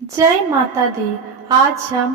जय माता दी। आज हम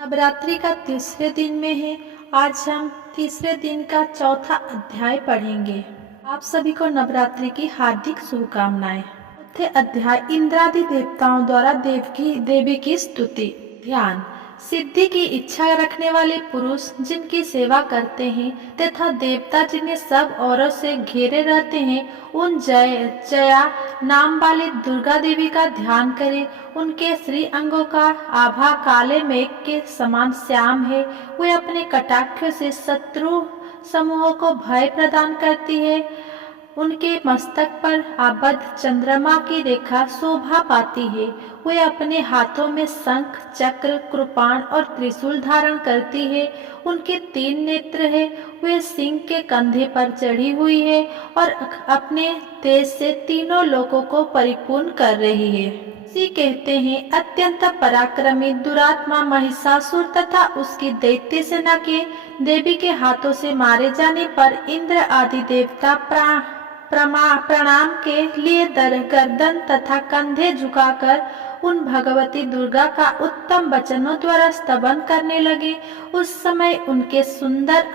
नवरात्रि का तीसरे दिन में हैं। आज हम तीसरे दिन का चौथा अध्याय पढ़ेंगे। आप सभी को नवरात्रि की हार्दिक शुभकामनाएं। चौथे अध्याय इंद्रादि देवताओं द्वारा देवी की स्तुति। ध्यान। सिद्धि की इच्छा रखने वाले पुरुष जिनकी सेवा करते हैं तथा देवता जिन्हें सब औरों से घेरे रहते हैं, उन जया नाम वाली दुर्गा देवी का ध्यान करें। उनके श्री अंगों का आभा काले मेघ के समान श्याम है। वे अपने कटाक्ष से शत्रु समूहों को भय प्रदान करती है। उनके मस्तक पर आबद्ध चंद्रमा की रेखा शोभा पाती है। वे अपने हाथों में शंख, चक्र, कृपाण और त्रिशूल धारण करती है। उनके 3 नेत्र है। वे सिंह के कंधे पर चढ़ी हुई है और अपने तेज से तीनों लोकों को परिपूर्ण कर रही है। इसी कहते हैं अत्यंत पराक्रमी दुरात्मा महिषासुर तथा उसकी दैत्य सेना के देवी के हाथों से मारे जाने पर इंद्र आदि देवता प्रणाम के लिए गर्दन तथा कंधे झुकाकर उन भगवती दुर्गा का उत्तम वचनों द्वारा स्तवन करने लगे। उस समय उनके सुंदर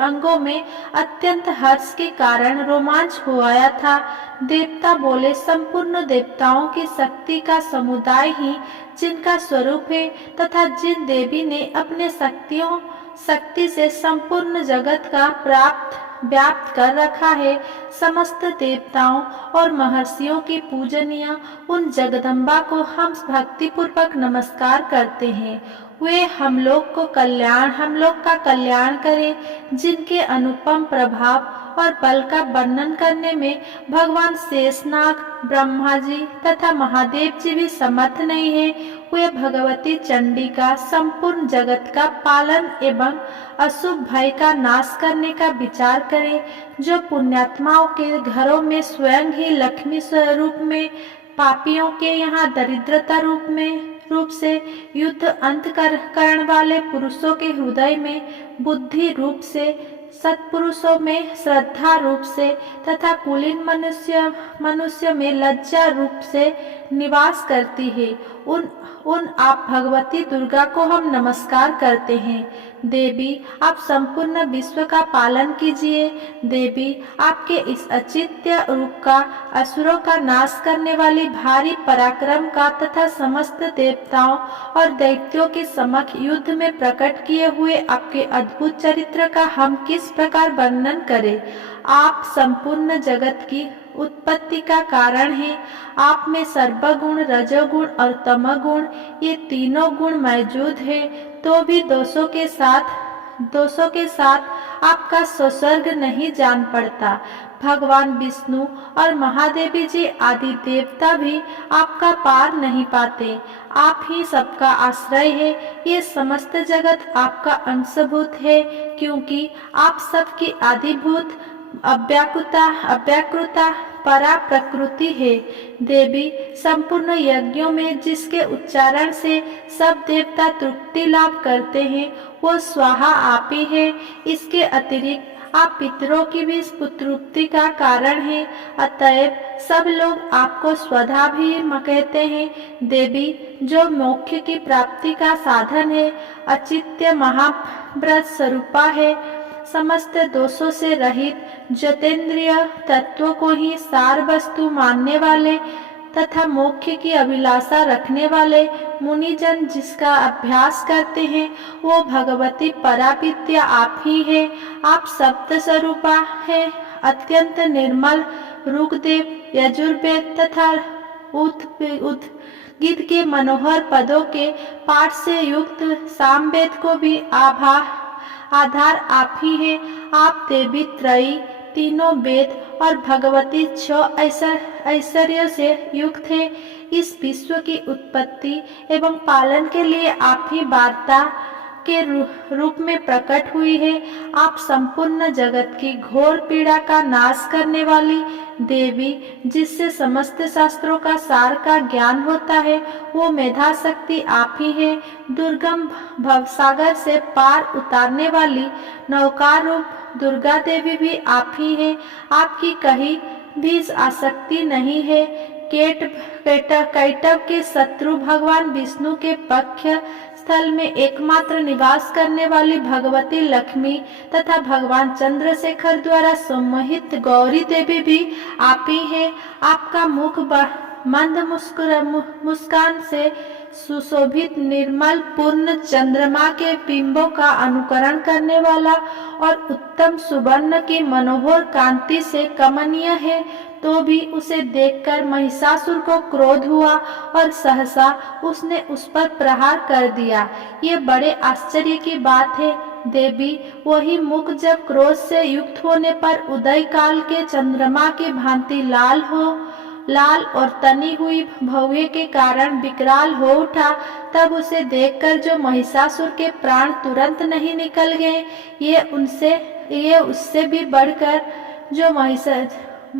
अंगों में अत्यंत हर्ष के कारण रोमांच हो आया था। देवता बोले, संपूर्ण देवताओं की शक्ति का समुदाय ही जिनका स्वरूप है तथा जिन देवी ने अपने शक्ति से संपूर्ण जगत का व्याप्त कर रखा है, समस्त देवताओं और महर्षियों की पूजनीय उन जगदम्बा को हम भक्ति पूर्वक नमस्कार करते हैं। वे हम लोग का कल्याण करें। जिनके अनुपम प्रभाव और बल का वर्णन करने में भगवान शेषनाग, ब्रह्मा जी तथा महादेव जी भी समर्थ नहीं है। वे भगवती चंडी का संपूर्ण जगत का पालन एवं अशुभ भय का नाश करने का विचार करें। जो पुण्यात्माओं के घरों में स्वयं ही लक्ष्मी स्वरूप में, पापियों के यहाँ दरिद्रता रूप से युद्ध अंत करण वाले पुरुषों के हृदय में बुद्धि रूप से, सत्पुरुषों में श्रद्धा रूप से तथा कुलीन मनुष्य में लज्जा रूप से निवास करती है। उन आप भगवती दुर्गा को हम नमस्कार करते हैं। देवी, आप संपूर्ण विश्व का पालन कीजिए। देवी, आपके इस अचिंत्य रूप का, असुरों का नाश करने वाली भारी पराक्रम का तथा समस्त देवताओं और दैत्यों के समक्ष युद्ध में प्रकट किए हुए आपके अद्भुत चरित्र का हम किस प्रकार वर्णन करें। आप संपूर्ण जगत की उत्पत्ति का कारण है। आप में सर्वगुण, रजोगुण और तमोगुण, ये तीनों गुण मौजूद है, तो भी दोषों के साथ आपका संसर्ग नहीं जान पड़ता। भगवान विष्णु और महादेवी जी आदि देवता भी आपका पार नहीं पाते। आप ही सबका आश्रय है। ये समस्त जगत आपका अंशभूत है, क्योंकि आप सबकी आदिभूत अव्याकृता परा प्रकृति है। देवी, संपूर्ण यज्ञों में जिसके उच्चारण से सब देवता तृप्ति लाभ करते हैं, वो स्वाहा आप ही है। इसके अतिरिक्त आप पितरों की भी तृप्ति का कारण है। अतएव सब लोग आपको स्वधा भी कहते हैं। देवी, जो मोक्ष की प्राप्ति का साधन है, अचिंत्य महाव्रत स्वरूपा है। समस्त दोषों से रहित ज्योतिन्द्रिय तत्वों को ही सार वस्तु मानने वाले तथा मोक्ष की अभिलाषा रखने वाले मुनिजन जिसका अभ्यास करते हैं, वो भगवती पराविद्या आप ही है। आप सप्त स्वरूपा है। अत्यंत निर्मल ऋग्वेद, यजुर्वेद तथा उद्गीत के मनोहर पदों के पाठ से युक्त सामवेद को भी आधार आप ही है। आप देवी त्रयी, तीनों वेद और भगवती 6 ऐश्वर्य से युक्त है। इस विश्व की उत्पत्ति एवं पालन के लिए आप ही वार्ता के रूप में प्रकट हुई है। आप संपूर्ण जगत की घोर पीड़ा का नाश करने वाली देवी, जिससे समस्त शास्त्रों का सार का ज्ञान होता है, वो मेधा शक्ति आप ही है। दुर्गम भवसागर से पार उतारने वाली नौका रूप दुर्गा देवी भी आप ही है। आपकी कहीं भी आसक्ति नहीं है। कैटव के शत्रु भगवान विष्णु के पक्ष स्थल में एकमात्र निवास करने वाली भगवती लक्ष्मी तथा भगवान चंद्रशेखर द्वारा सम्मोहित गौरी देवी भी आप ही हैं। आपका मुख मंद मुस्कान से सुशोभित निर्मल पूर्ण चंद्रमा के बिंबों का अनुकरण करने वाला और उत्तम सुवर्ण की मनोहर कांति से कमनीय है। तो भी उसे देखकर महिषासुर को क्रोध हुआ और सहसा उसने उस पर प्रहार कर दिया। ये बड़े आश्चर्य की बात है देवी, वही मुख जब क्रोध से युक्त होने पर उदय काल के चंद्रमा की भांति लाल और तनी हुई भौहे के कारण विकराल हो उठा, तब उसे देखकर जो महिषासुर के प्राण तुरंत नहीं निकल गए, ये उससे भी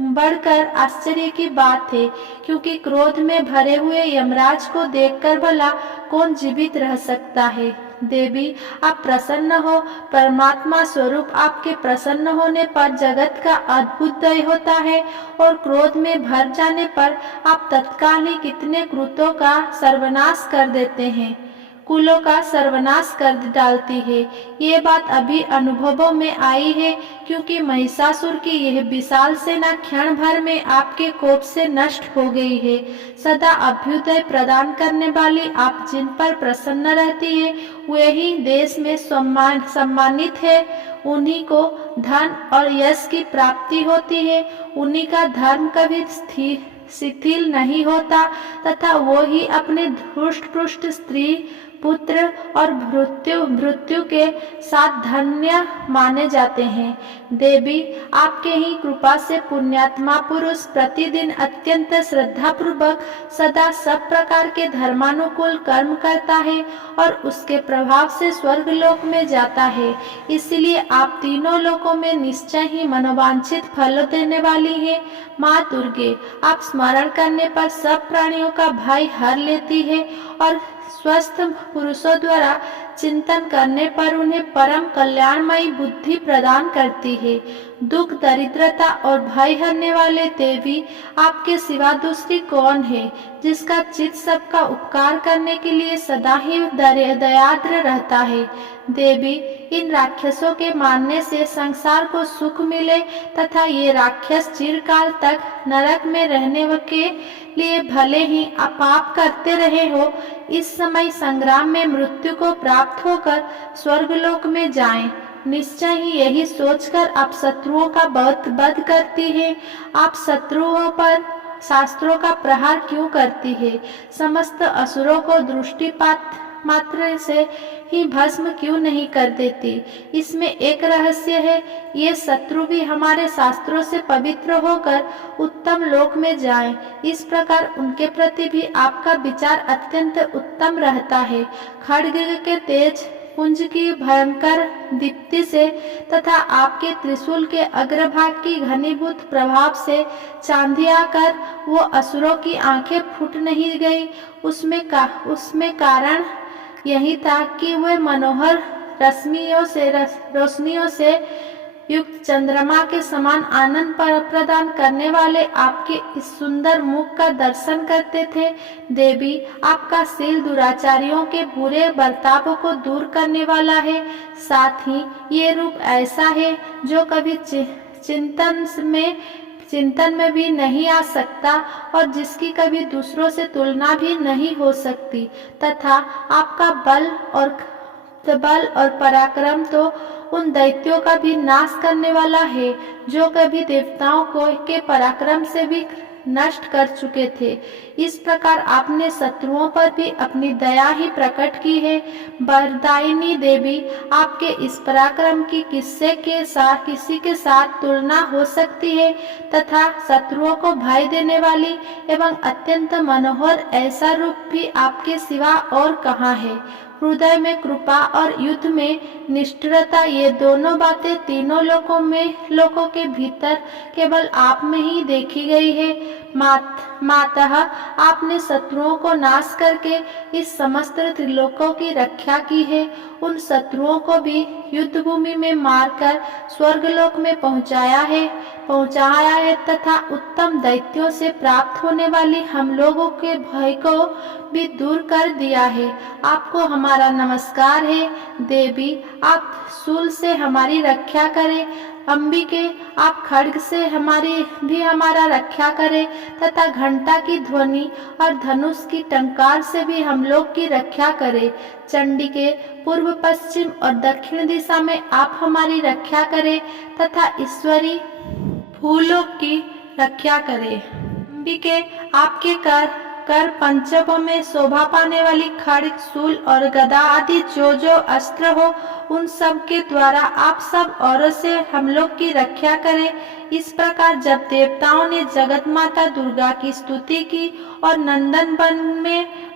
बढ़कर आश्चर्य की बात है, क्योंकि क्रोध में भरे हुए यमराज को देखकर भला कौन जीवित रह सकता है। देवी, आप प्रसन्न हो। परमात्मा स्वरूप आपके प्रसन्न होने पर जगत का अद्भुत दय होता है और क्रोध में भर जाने पर आप तत्काल ही कितने कृतों का सर्वनाश कर देते हैं, कुलों का सर्वनाश कर डालती है। ये बात अभी अनुभवों में आई है, क्योंकि महिषासुर की यह विशाल सेना क्षण भर में आपके कोप से नष्ट हो गई है। सदा अभ्युदय प्रदान करने वाली आप जिन पर प्रसन्न रहती है, वे ही देश में सम्मानित है। उन्हीं को धन और यश की प्राप्ति होती है। उन्हीं का धर्म कभी शिथिल नहीं होता तथा वो ही अपने धृष्ट पुष्ट स्त्री पुत्र और मृत्यु के साथ धन्य माने जाते हैं। देवी, आपके ही कृपा से पुण्यात्मा पुरुष प्रतिदिन अत्यंत श्रद्धा पूर्वक सदा सब प्रकार के धर्मानुकूल कर्म करता है और उसके प्रभाव से स्वर्गलोक में जाता है। इसलिए आप तीनों लोकों में निश्चय ही मनोवांछित फल देने वाली हैं। माँ दुर्गे, आप स्मरण करने पर सब प्राणियों का भय हर लेती है और स्वस्थ पुरुषों द्वारा चिंतन करने पर उन्हें परम कल्याणमयी बुद्धि प्रदान करती है। दुख दरिद्रता और भय हरने वाले देवी, आपके सिवा दूसरी कौन है जिसका चित्त सबका उपकार करने के लिए सदा ही दयाद्र रहता है। देवी, इन राक्षसों के मारने से संसार को सुख मिले तथा ये राक्षस चिरकाल तक नरक में रहने के लिए भले ही पाप करते रहे हो, इस समय संग्राम में मृत्यु को प्राप्त होकर स्वर्गलोक में जाएं। निश्चय ही यही सोचकर आप शत्रुओं का वध करती है। आप शत्रुओं पर शास्त्रों का प्रहार क्यों करती है? समस्त असुरों को दृष्टिपात मात्र से ही भस्म क्यों नहीं कर देती? इसमें एक रहस्य है। ये शत्रु भी हमारे शास्त्रों से पवित्र होकर उत्तम लोक में जाएं। इस प्रकार उनके प्रति भी आपका विचार अत्यंत उत्तम रहता है। खड्ग के तेज पुंज की भयंकर दीप्ति से तथा आपके त्रिशूल के अग्रभाग की घनीभूत प्रभाव से चांदी आकर वो असुरों की आंखें फूट नहीं गई। उसमें कारण यही था कि वे मनोहर रोशनियों से युक्त चंद्रमा के समान आनंद प्रदान करने वाले आपके इस सुंदर मुख का दर्शन करते थे। देवी, आपका शील दुराचारियों के बुरे बर्तावों को दूर करने वाला है। साथ ही ये रूप ऐसा है जो कभी चिंतन में भी नहीं आ सकता और जिसकी कभी दूसरों से तुलना भी नहीं हो सकती, तथा आपका बल और पराक्रम तो उन दैत्यों का भी नाश करने वाला है जो कभी देवताओं के पराक्रम से भी नष्ट कर चुके थे। इस प्रकार आपने शत्रुओं पर भी अपनी दया ही प्रकट की है। वरदायिनी देवी, आपके इस पराक्रम की किसी के साथ तुलना हो सकती है तथा शत्रुओं को भय देने वाली एवं अत्यंत मनोहर ऐसा रूप भी आपके सिवा और कहाँ है? हृदय में कृपा और युद्ध में निष्ठुरता, ये दोनों बातें तीनों लोकों के भीतर केवल आप में ही देखी गई है। मातः आपने शत्रुओं को नाश करके इस समस्त त्रिलोकों की रक्षा की है। उन शत्रुओं को भी युद्ध भूमि में मारकर स्वर्गलोक में पहुंचाया है तथा उत्तम दैत्यों से प्राप्त होने वाली हम लोगों के भय को भी दूर कर दिया है। आपको हमारा नमस्कार है। देवी, आप शूल से हमारी रक्षा करें। अंबिके, आप खड्ग से हमारा रक्षा करें तथा घंटा की ध्वनि और धनुष की टंकार से भी हम लोग की रक्षा करें। चंडिके, पूर्व, पश्चिम और दक्षिण दिशा में आप हमारी रक्षा करें तथा ईश्वरी भूलोक की रक्षा करें। अंबिके, आपके कर पंचकों में शोभा पाने वाली खड्ग, शूल और गदा आदि जो अस्त्र हो, उन सब के द्वारा आप सब औरों से हम लोग की रक्षा करें। इस प्रकार जब देवताओं ने जगत माता दुर्गा की स्तुति की और नंदन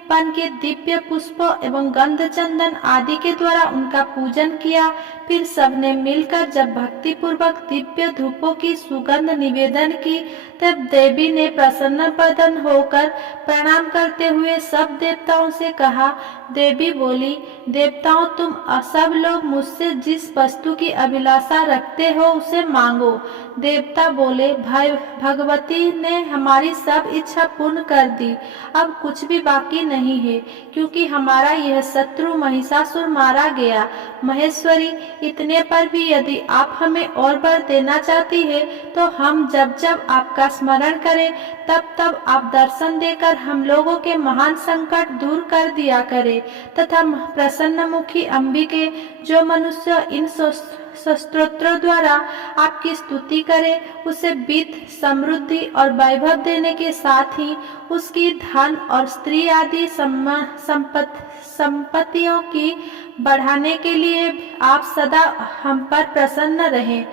बन के दिव्य पुष्पों एवं गंध चंदन आदि के द्वारा उनका पूजन किया, फिर सबने मिलकर जब भक्ति पूर्वक दिव्य धूपों की सुगंध निवेदन की, तब देवी ने प्रसन्न बदन होकर प्रणाम करते हुए सब देवताओं से कहा। देवी बोली, देवताओं, तुम सब लोग मुझसे जिस वस्तु की अभिलाषा रखते हो उसे मांगो। देवता बोले, भगवती ने हमारी सब इच्छा पूर्ण कर दी। अब कुछ भी बाकी नहीं है, क्योंकि हमारा यह शत्रु महिषासुर मारा गया। महेश्वरी, इतने पर भी यदि आप हमें और वर देना चाहती है तो हम जब जब आपका स्मरण करें तब तब आप दर्शन देकर हम लोगों के महान संकट दूर कर दिया करें तथा प्रसन्न मुखी अंबिके, जो मनुष्य इन स्तोत्रों द्वारा आपकी स्तुति करे, उसे वित्त, समृद्धि और वैभव देने के साथ ही उसकी धन और स्त्री आदि संपत्तियों की बढ़ाने के लिए आप सदा हम पर प्रसन्न रहें।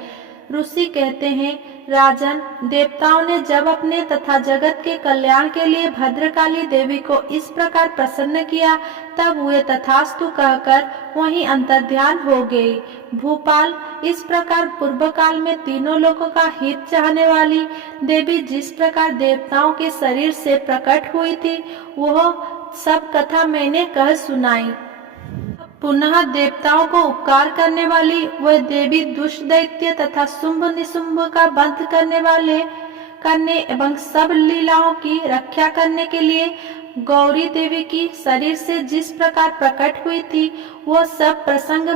ऋषि कहते हैं, राजन, देवताओं ने जब अपने तथा जगत के कल्याण के लिए भद्रकाली देवी को इस प्रकार प्रसन्न किया, तब वे तथास्तु कहकर वहीं अंतर्ध्यान हो गई। भूपाल, इस प्रकार पूर्व काल में तीनों लोगों का हित चाहने वाली देवी जिस प्रकार देवताओं के शरीर से प्रकट हुई थी, वह सब कथा मैंने कह सुनाई। पुनः देवताओं को उपकार करने वाली वह देवी दुष्ट दैत्य तथा शुंभ निशुंभ का वध करने एवं सब लीलाओं की रक्षा करने के लिए गौरी देवी की शरीर से जिस प्रकार प्रकट हुई थी, वो सब प्रसंग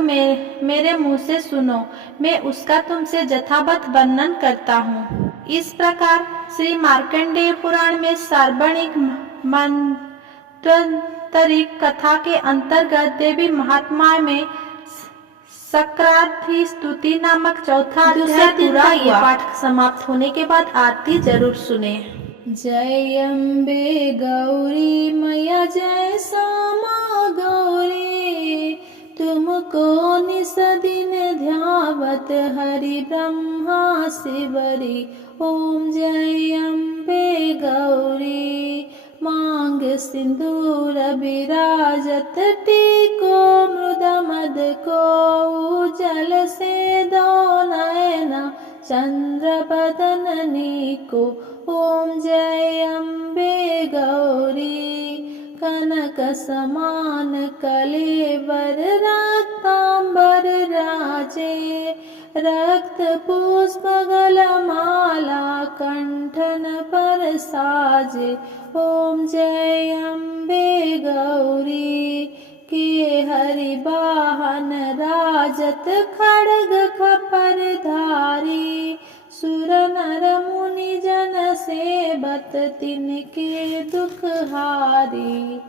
मेरे मुंह से सुनो। मैं उसका तुमसे यथावत वर्णन करता हूँ। इस प्रकार श्री मार्कंडेय पुराण में सार्वणिक मंत्वंतरिक कथा के अंतर्गत देवी महात्मा में सक्रार्थी स्तुति नामक चौथा अध्याय पूरा हुआ। पाठ समाप्त होने के बाद आरती जरूर सुने। जय अम्बे गौरी मैया, जय श्यामा गौरी, तुमको निस दिन ध्यावत हरि ब्रह्मा शिवरी। ओम जय अम्बे गौरी, मांग सिंदूर विराजत टीको, मृद मद को उजल से दो नयना, चंद्र बदननी को। ओम जय अम्बे गौरी, कनक समान कलेवर रक्तांबर राजे, रक्त पुष्प गलमाला कंठन पर साजे। ओम जय अम्बे गौरी, के हरि वाहन राजत खड्ग खपर धारी, सुर नर मुनि जन सेवत तिनके दुख हारी।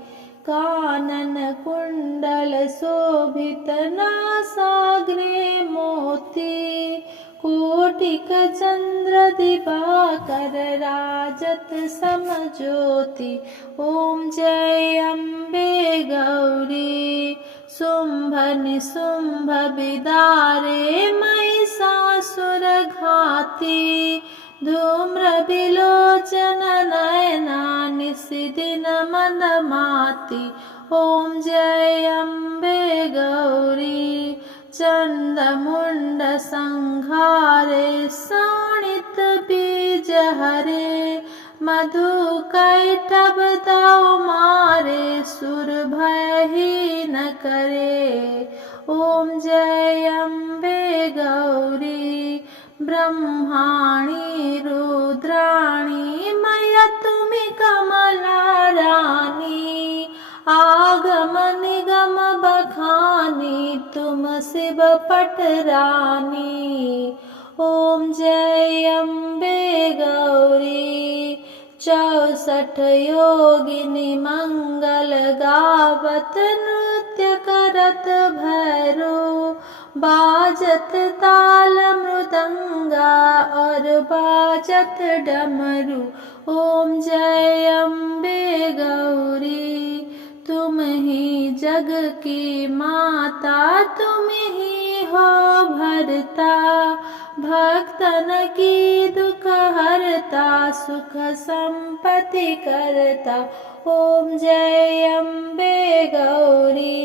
कानन कुंडल शोभित नासाग्रे मोती, कोटिक चंद्र दिवाकर राजत समज्योति। ओम जय अम्बे गौरी, शुंभ निशुंभ विदारे महिषासुर घाती, धूम्र विलोचन नयना निशिदिन मदमाती। ओम जय अम्बे गौरी, चंड मुंड संहारे शोणित बीज हरे, मधु कैटब दाओ मारे सुर भय ही न करे। ओम जय अम्बे गौरी ब्रह्माणी रुद्राणी मैया तुम्हें कमला रानी। आगम निगम बखानी तुम शिव पटरानी। ओम जय अम्बे गौरी 64 योगिनी मंगल गावत नृत्य करत भैरो। बाजत ताल मृदंगा और बाजत डमरू। ओम जय अम्बे गौरी तुम ही जग की माता तुम ही हो भरता। भक्तन की दुख हरता सुख संपत्ति करता। ओम जय अम्बे गौरी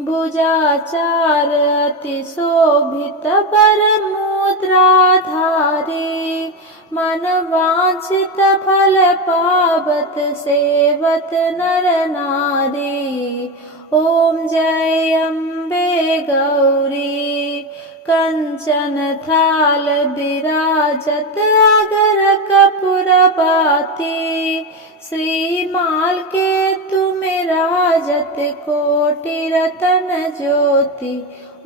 भुजाचार अति शोभित बर मुद्रा धारी। मन वांछित फल पावत सेवत नर नारी। ओम जय अम्बे गौरी कंचन थाल विराजत अगर कपूर बाती। श्रीमाल के तुम राजत कोटि रतन ज्योति।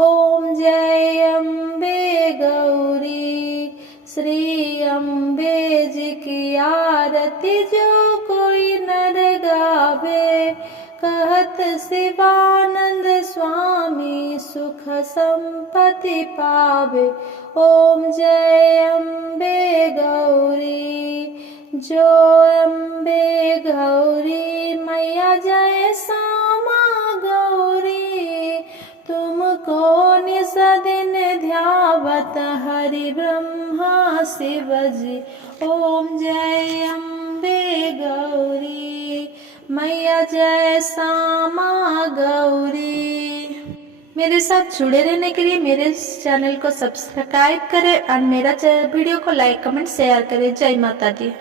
ओम जय अम्बे गौरी श्री अम्बे जी की आरती जो कोई नर गावे। कहत शिवानंद स्वामी सुख संपत्ति पावे। ओम जय अम्बे गौरी जो अम्बे गौरी मैया जय श्यामा गौरी। तुमको निस दिन ध्यावत हरि ब्रह्मा शिव जी। ओम जय अम्बे गौरी मैया जय श्यामा गौरी। मेरे साथ जुड़े रहने के लिए मेरे चैनल को सब्सक्राइब करें और मेरा वीडियो को लाइक कमेंट शेयर करें। जय माता दी।